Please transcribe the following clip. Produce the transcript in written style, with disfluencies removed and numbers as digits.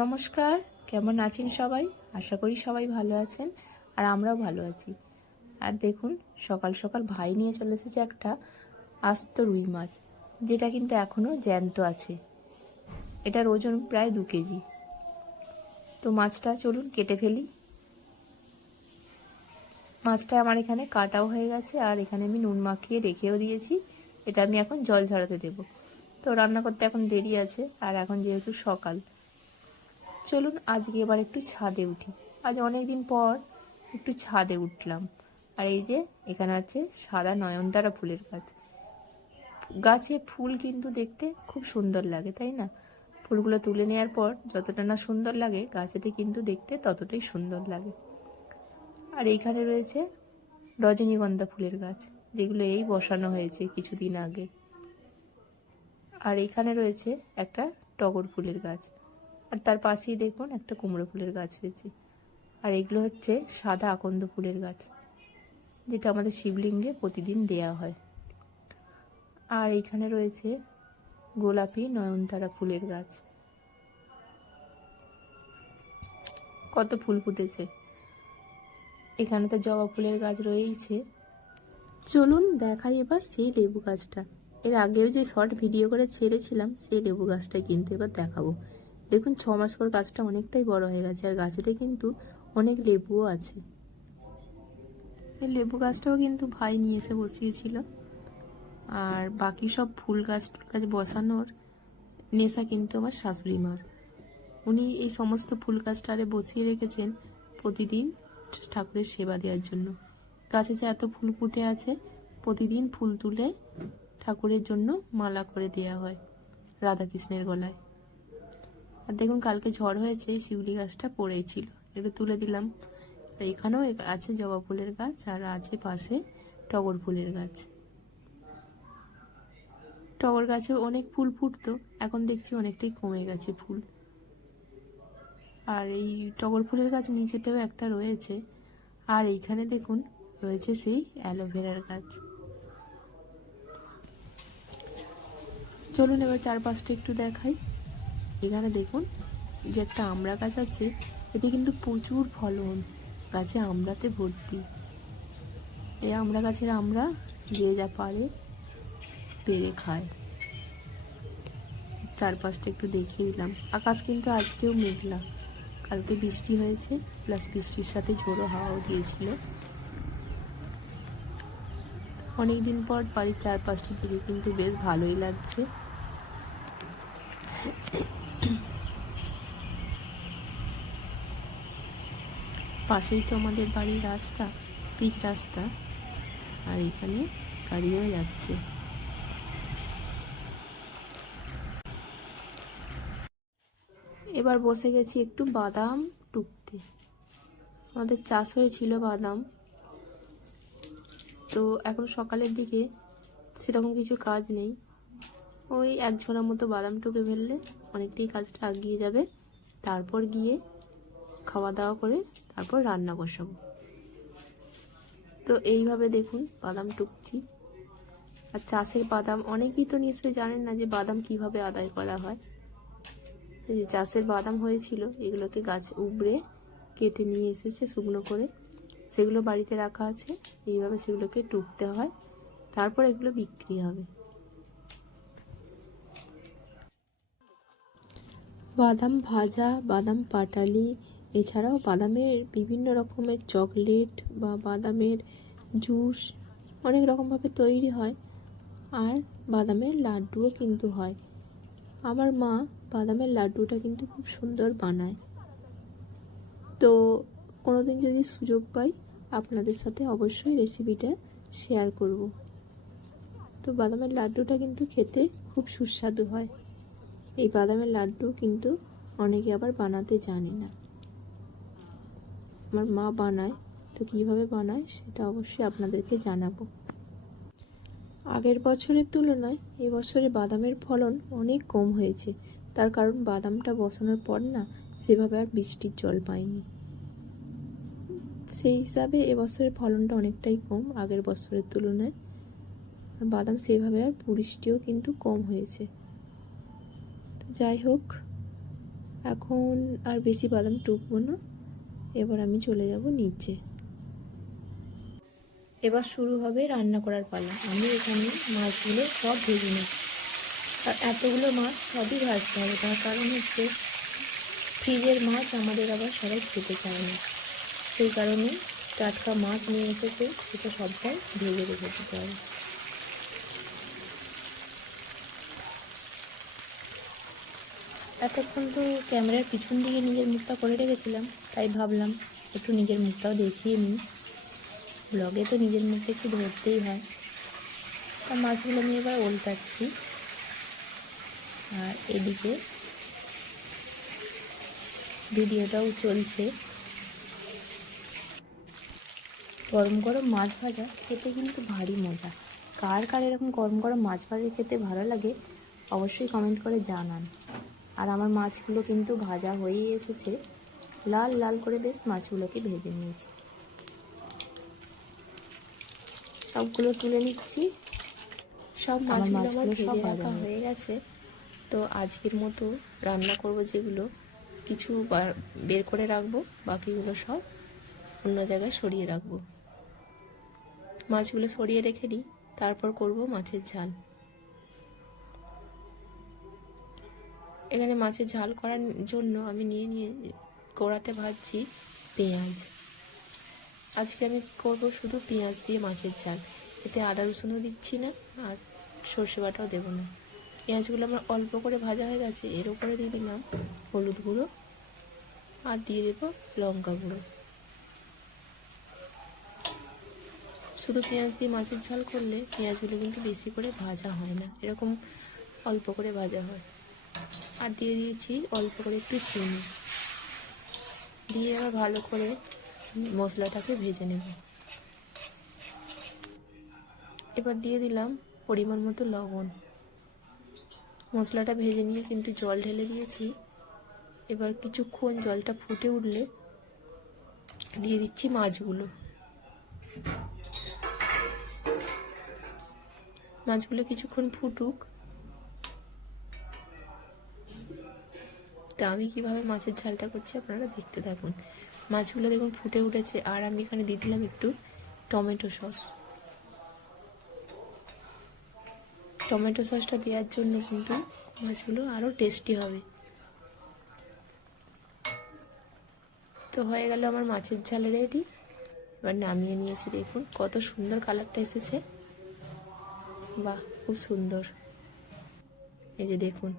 নমস্কার, কেমন আছেন সবাই? আশা করি সবাই ভালো আছেন আর আমরাও ভালো আছি। আর দেখুন, সকাল সকাল ভাই নিয়ে চলে এসেছে একটা আস্ত রুই মাছ, যেটা কিন্তু এখনো জ্যান্ত আছে। এটার ওজন প্রায় 2 কেজি। তো মাছটা চলুন কেটে ফেলি। মাছটা আমার এখানে কাটাও হয়ে গেছে আর এখানে আমি নুন মাখিয়ে রেখেও দিয়েছি। এটা আমি এখন জল ঝরাতে দেব। তো রান্না করতে এখন দেরি আছে, আর এখন যেহেতু সকাল, চলুন আজকে এবার একটু ছাদে উঠি। আজ অনেক দিন পর একটু ছাদে উঠলাম। আর এই যে এখানে আছে সাদা নয়নতারা ফুলের গাছ। গাছে ফুল কিন্তু দেখতে খুব সুন্দর লাগে, তাই না? ফুলগুলো তুলে নেওয়ার পর যতটা না সুন্দর লাগে, গাছেতে কিন্তু দেখতে ততটাই সুন্দর লাগে। আর এইখানে রয়েছে রজনীগন্ধা ফুলের গাছ, যেগুলো এই বসানো হয়েছে কিছুদিন আগে। আর এখানে রয়েছে একটা টগর ফুলের গাছ, আর তার পাশেই দেখুন একটা কুমড়ো ফুলের গাছ হয়েছে। আর এগুলো হচ্ছে সাদা আকন্দ ফুলের গাছ, যেটা আমাদের শিবলিঙ্গে প্রতিদিন দেয়া হয়। আর এইখানে রয়েছে গোলাপি নয়নতারা ফুলের গাছ। কত ফুল ফুটেছে। এখানে তো জবা ফুলের গাছ রয়েইছে। চলুন দেখাই এবার সেই লেবু গাছটা। এর আগেও যে শর্ট ভিডিও করে ছেড়েছিলাম, সেই লেবু গাছটা কিন্তু এবার দেখাবো। দেখুন 6 মাস পর গাছটা অনেকটাই বড় হয়ে গেছে, আর গাছেতে কিন্তু অনেক লেবুও আছে। এই লেবু গাছটাও কিন্তু ভাই নিয়ে এসে বসিয়েছিল। আর বাকি সব ফুল গাছ বসানোর নেশা কিন্তু আমার শাশুড়ি মার। উনি এই সমস্ত ফুল গাছটারে বসিয়ে রেখেছেন প্রতিদিন ঠাকুরের সেবা দেওয়ার জন্য। গাছে যে এত ফুল ফুটে আছে, প্রতিদিন ফুল তুলে ঠাকুরের জন্য মালা করে দেওয়া হয় রাধাকৃষ্ণের গলায়। আর দেখুন কালকে ঝড় হয়েছে, শিউলি গাছটা পড়েছিল, এটা তুলে দিলাম। আর এখানেও আছে জবা ফুলের গাছ, আর আছে পাশে টগর ফুলের গাছ। টগর গাছে অনেক ফুল ফুটতো, এখন দেখছি অনেকটাই কমে গেছে ফুল। আর এই টগর ফুলের গাছ নিচেতেও একটা রয়েছে। আর এইখানে দেখুন রয়েছে সেই অ্যালোভেরার গাছ। চলুন এবার চারপাশটা একটু দেখাই। এখানে দেখুন যে একটা আমড়া গাছ আছে, এতে কিন্তু প্রচুর ফলন, গাছে আমড়াতে ভর্তি। এই আমড়া গাছের আমড়া যে যা পারে পেরে খায়। চারপাশটা একটু দেখিয়ে দিলাম। আকাশ কিন্তু আজকেও মেঘলা, কালকে বৃষ্টি হয়েছে, প্লাস বৃষ্টির সাথে ঝোড়ো হাওয়াও দিয়েছিল। অনেকদিন পর বাড়ির চারপাশটা দেখে কিন্তু বেশ ভালোই লাগছে। পাশেই তো আমাদের বাড়ির রাস্তা, পিচ রাস্তা, আর এখানে গাড়িও যাচ্ছে। এবার বসে গেছি একটু বাদাম টুকতে। আমাদের চাষ হয়েছিল বাদাম, তো এখন সকালের দিকে সেরকম কিছু কাজ নেই। ওই 1 ঝোড়া মতো বাদাম টুকে ফেললে অনেকটাই কাজটা এগিয়ে যাবে। তারপর গিয়ে খাওয়া দাওয়া করে তারপর রান্না বসাবো। তো এইভাবে দেখুন বাদাম টুকছি। আর চাষের বাদাম অনেকেই তো নিশ্চয়ই জানেন না যে বাদাম কিভাবে আদায় করা হয়। এই যে চাষের বাদাম হয়েছিল, এগুলোকে গাছ উপড়ে কেটে নিয়ে এসেছে শুকনো করে, সেগুলো বাড়িতে রাখা আছে। এইভাবে সেগুলোকে টুকতে হয়, তারপর এগুলো বিক্রি হবে। বাদাম ভাজা, বাদাম পাটালি, এছাড়াও বাদামের বিভিন্ন রকমের চকলেট বা বাদামের জুস অনেক রকমভাবে তৈরি হয়। আর বাদামের লাড্ডুও কিন্তু হয়। আমার মা বাদামের লাড্ডুটা কিন্তু খুব সুন্দর বানায়। তো কোনোদিন যদি সুযোগ পাই, আপনাদের সাথে অবশ্যই রেসিপিটা শেয়ার করব। তো বাদামের লাড্ডুটা কিন্তু খেতে খুব সুস্বাদু হয়। এই বাদামের লাড্ডু কিন্তু অনেকে আবার বানাতে জানে না। আমার মা বানায়, তো কীভাবে বানায় সেটা অবশ্যই আপনাদেরকে জানাবো। আগের বছরের তুলনায় এবছরে বাদামের ফলন অনেক কম হয়েছে। তার কারণ বাদামটা বসানোর পর না সেভাবে আর বৃষ্টির জল পায়নি। সেই হিসাবে এবছরের ফলনটা অনেকটাই কম আগের বছরের তুলনায়। আর বাদাম সেভাবে আর পুষ্টিও কিন্তু কম হয়েছে। যাই হোক, এখন আর বেশি বাদাম টুকবো না, এবার আমি চলে যাব নিচে। এবার শুরু হবে রান্না করার পালা। আমি এখানে মাছগুলো সব ভেজে নিই, আর এতগুলো মাছ সবই ভাজতে হবে। তার কারণ হচ্ছে ফ্রিজের মাছ আমাদের আবার সবাই খেতে চায় না, সেই কারণে টাটকা মাছ নিয়ে এসেছে, সেটা সবটাই ভেজে রেখে দিতে হবে। এতক্ষণ তো ক্যামেরার পিছন দিকে নিজের মুখটা করে রেখেছিলাম, তাই ভাবলাম একটু নিজের মুখটাও দেখিয়ে নিই। ব্লগে তো নিজের মুখটা একটু ধরতেই হয়। তা মাছগুলো আমি এবার ওল্টাচ্ছি, আর এদিকে ভিডিওটাও চলছে। গরম গরম মাছ ভাজা খেতে কিন্তু ভারী মজা। কার কার এরকম গরম গরম মাছ ভাজা খেতে ভালো লাগে অবশ্যই কমেন্ট করে জানান। আর আমার মাছগুলো কিন্তু ভাজা হয়েই এসেছে, লাল লাল করে বেশ মাছগুলোকে ভেজে নিয়েছি। সবগুলো তুলে নিচ্ছি। সব মাছগুলো আমার ভেজে রাখা হয়ে গেছে। তো আজকের মতো রান্না করব যেগুলো, কিছু বের করে রাখবো, বাকিগুলো সব অন্য জায়গায় সরিয়ে রাখবো। মাছগুলো সরিয়ে রেখে দিই, তারপর করব মাছের ঝাল। এখানে মাছের ঝাল করার জন্য আমি নিয়ে কড়াতে ভাজছি পেঁয়াজ। আজকে আমি করব শুধু পেঁয়াজ দিয়ে মাছের ঝাল, এতে আদা রসুনও দিচ্ছি না, আর সর্ষে বাটাও দেবো না। পেঁয়াজগুলো আমার অল্প করে ভাজা হয়ে গেছে, এর উপরে দিয়ে দিলাম হলুদ গুঁড়ো, আর দিয়ে দেবো লঙ্কা গুঁড়ো। শুধু পেঁয়াজ দিয়ে মাছের ঝাল করলে পেঁয়াজগুলো কিন্তু বেশি করে ভাজা হয় না, এরকম অল্প করে ভাজা হয়। আর দিয়ে দিয়েছি অল্প করে একটু চিনি দিয়ে আবার ভালো করে মশলাটাকে ভেজে নেব। এবার দিয়ে দিলাম পরিমাণ মতো লবণ। মশলাটা ভেজে নিয়ে কিন্তু জল ঢেলে দিয়েছি। এবার কিছুক্ষণ জলটা ফুটে উঠলে দিয়ে দিচ্ছি মাছগুলো। মাছগুলো কিছুক্ষণ ফুটুক। তা আমি কীভাবে মাছের ঝালটা করছি আপনারা দেখতে থাকুন। মাছগুলো দেখুন ফুটে উঠেছে, আর আমি এখানে দিয়ে দিলাম একটু টমেটো সস। টমেটো সসটা দেওয়ার জন্য কিন্তু মাছগুলো আরও টেস্টি হবে। তো হয়ে গেল আমার মাছের ঝাল রেডি। এবার নামিয়ে নিয়েছি, দেখুন কত সুন্দর কালারটা এসেছে। বাহ, খুব সুন্দর। এই যে দেখুন।